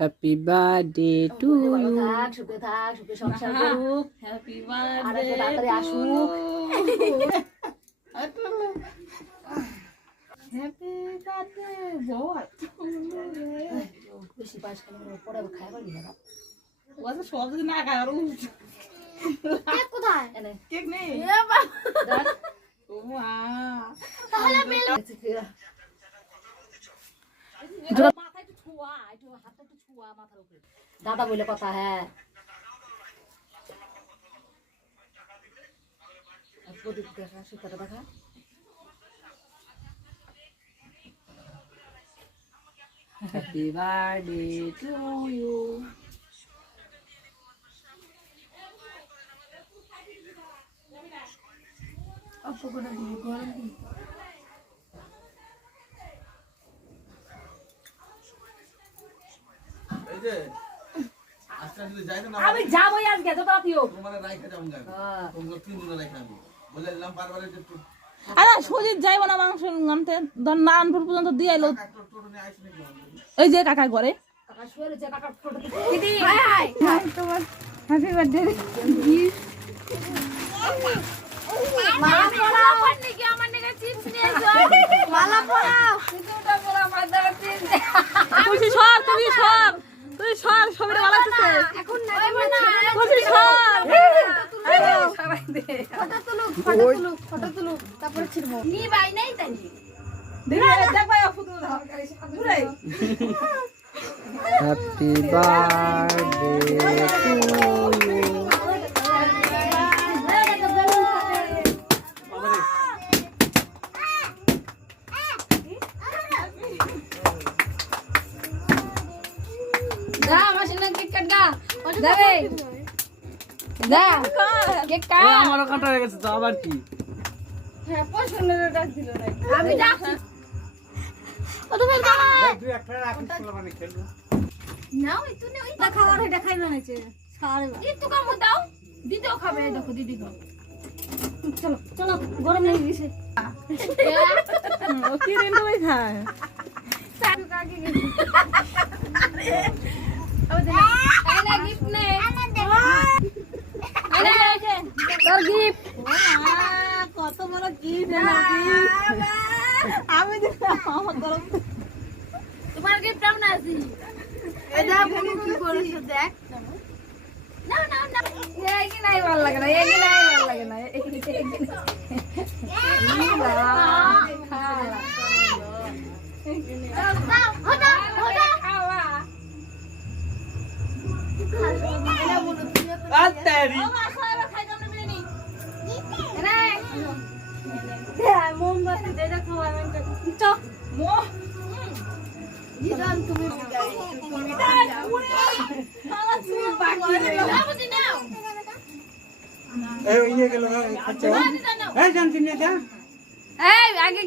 Happy birthday to you. Happy birthday to you. Happy birthday, boy. বেশি pass করে পড়া খায় পারবি না ওটা সব দিন না খায় আর কেক কোথায় এনে কেক নেই দাঁড় ও মা তাহলে মেলে মাথায় একটু ছোঁয়া একটু হাতটা একটু ছোঁয়া মাথার উপরে দাদা বলে কথা হ্যাঁ প্রদীপ দেখা সুতাটা দেখা Happy birthday to you. অল্প করে দিই গরম দিই এই যে আজকে যদি যাই না আমি যাবই আজকে তো তাতিও তোমারে রাইখা যাবো না তোমরা তিন দিন রাইখা আমি বলে দিলাম বারবার একটু আরে সুজিত যাইব না মাংস আনতে নারায়ণপুর পর্যন্ত দিয়ে এলো টোটো নিয়ে আইছ নাকি এই যে কাকার ঘরে কাকা শুয়ে রয়েছে কাকা ফটো দিদি হাই তোমার হ্যাপি বার্থডে মালা পড়াও নাকি আমার নাকি চিপস নিয়ে যাও মালা পড়াও কিছুটা পড়া আমার দ্বারা চিপস তুই সর তুই সর ছবিটা ভালো আছে এখন নাইব না তুই সর সবাই দে ফটো তুলুক তারপর ছিড়বো নি ভাই নাই তাই দিদি দেখ ভাই ফটো দাও ঘুরে Happy birthday to you. যা মাসিনা কেক কাট গা যাবে যা কেক কাট আমারও কাটা হয়ে গেছে তো আবার কি হ্যাঁ পছন্দের ডাক দিল না আমি ডাকছি ও তো ফেল দাও তুই একটা রাখিস বলে মানে খেলবো না ওই তুই ওই খাবার এটা খাই বানাইছে সারে একটু কাম দাও দিদিও খাবে দেখো দিদি খাও চলো চলো গরম লেগে গেছে ও কি রেন্ডো ভাই খায় সারু কাকে গেছে আরে গিফট নে আরে তোর গিফট কত বড় গিফট আমি আমার গরম তোমার গিফট কেমন আছে এটা আপনি কি করেছো দেখ না না না এই কি নাই ভালো লাগে না এই কি নাই ভালো লাগে না এই কি আত্তারি মোমবাতি যেটা খাওয়াবেন চ মো তুমি এই ইয়ে গেল আচ্ছা এই জানতি না যা এই আগে